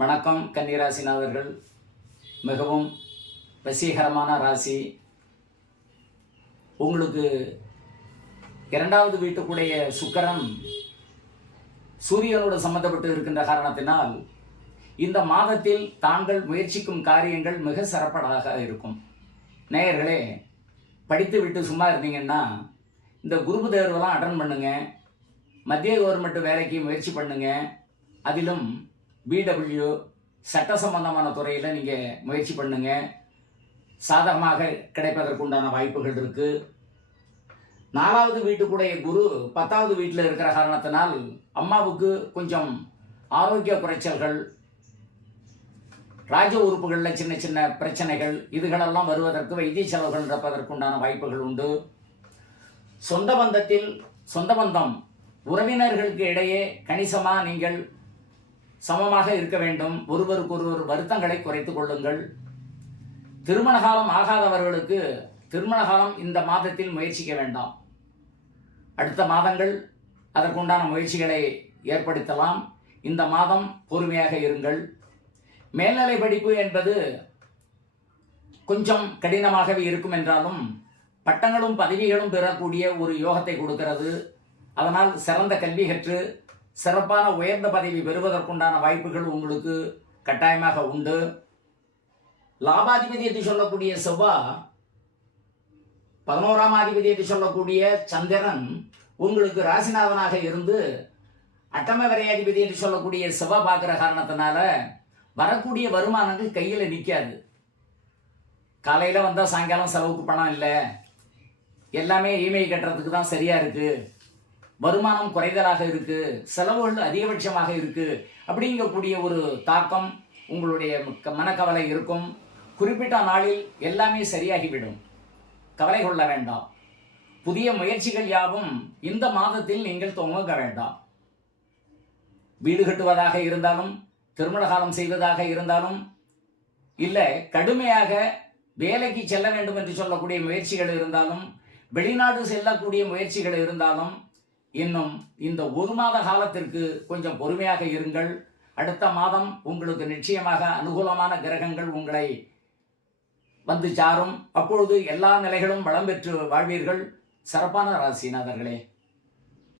வணக்கம் கன்னிராசிநாதர்கள். மிகவும் வசீகரமான ராசி. உங்களுக்கு இரண்டாவது வீட்டுக்குடைய சுக்கிரன் சூரியனோடு சம்பந்தப்பட்டு இருக்கின்ற காரணத்தினால் இந்த மாதத்தில் தாங்கள் முயற்சிக்கும் காரியங்கள் மிக சிறப்பாக இருக்கும். நேயர்களே, படித்து விட்டு சும்மா இருந்தீங்கன்னா இந்த குரூப் தேர்வெல்லாம் அட்டன் பண்ணுங்க. மத்திய கவர்மெண்ட் வேலைக்கு முயற்சி பண்ணுங்க. அதிலும் பிடபிள்யூ சட்ட சம்பந்தமான துறையில் நீங்கள் முயற்சி பண்ணுங்க. சாதகமாக கிடைப்பதற்குண்டான வாய்ப்புகள் இருக்கு. 4வது வீட்டுக்குடைய குரு 10வது வீட்டில் இருக்கிற காரணத்தினால் அம்மாவுக்கு கொஞ்சம் ஆரோக்கிய குறைச்சல்கள், ராஜ உறுப்புகளில் சின்ன சின்ன பிரச்சனைகள் இதுகளெல்லாம் வருவதற்கு வைத்திய செலவுகள் நடப்பதற்குண்டான வாய்ப்புகள் உண்டு. சொந்த பந்தம் உறவினர்களுக்கு இடையே கணிசமாக நீங்கள் சமமாக இருக்க வேண்டும். ஒருவருக்கொருவர் வருத்தங்களை குறைத்துக் கொள்ளுங்கள். திருமண காலம் ஆகாதவர்களுக்கு திருமண காலம் இந்த மாதத்தில் முயற்சிக்க வேண்டாம். அடுத்த மாதங்கள் அதற்குண்டான முயற்சிகளை ஏற்படுத்தலாம். இந்த மாதம் பொறுமையாக இருங்கள். மேல்நிலை படிப்பு என்பது கொஞ்சம் கடினமாகவே இருக்கும் என்றாலும் பட்டங்களும் பதவிகளும் பெறக்கூடிய ஒரு யோகத்தை கொடுக்கிறது. அதனால் சிறந்த கல்வி கற்று சிறப்பான உயர்ந்த பதவி பெறுவதற்குண்டான வாய்ப்புகள் உங்களுக்கு கட்டாயமாக உண்டு. லாபாதிபதி என்று சொல்லக்கூடிய செவ்வாய், 11ஆம் அதிபதி என்று சொல்லக்கூடிய சந்திரன் உங்களுக்கு ராசிநாதனாக இருந்து அட்டம விரையாதிபதி என்று சொல்லக்கூடிய செவ்வாய் பார்க்கிற காரணத்தினால வரக்கூடிய வருமானங்கள் கையில் நிற்காது. காலையில் வந்தால் சாயங்காலம் செலவுக்கு பணம் இல்லை, எல்லாமே இஎம்ஐ கட்டுறதுக்கு தான் சரியா இருக்கு, வருமானம் குறைதலாக இருக்கு, செலவுகள் அதிகபட்சமாக இருக்கு அப்படிங்கக்கூடிய ஒரு தாக்கம் உங்களுடைய மனக்கவலை இருக்கும். குறிப்பிட்ட நாளில் எல்லாமே சரியாகிவிடும். கவலை கொள்ள வேண்டாம். புதிய முயற்சிகள் யாவும் இந்த மாதத்தில் நீங்கள் துவங்க வேண்டாம். வீடு கட்டுவதாக இருந்தாலும், திருமண காலம் செய்வதாக இருந்தாலும், இல்லை கடுமையாக வேலைக்கு செல்ல வேண்டும் என்று சொல்லக்கூடிய முயற்சிகள் இருந்தாலும், வெளிநாடு செல்லக்கூடிய முயற்சிகள் இருந்தாலும், இன்னும் இந்த ஒரு மாத காலத்திற்கு கொஞ்சம் பொறுமையாக இருங்கள். அடுத்த மாதம் உங்களுக்கு நிச்சயமாக அனுகூலமான கிரகங்கள் உங்களை வந்து சாரும். அப்பொழுது எல்லா நிலைகளும் வளம் பெற்று வாழ்வீர்கள். சிறப்பான ராசிநாதர்களே.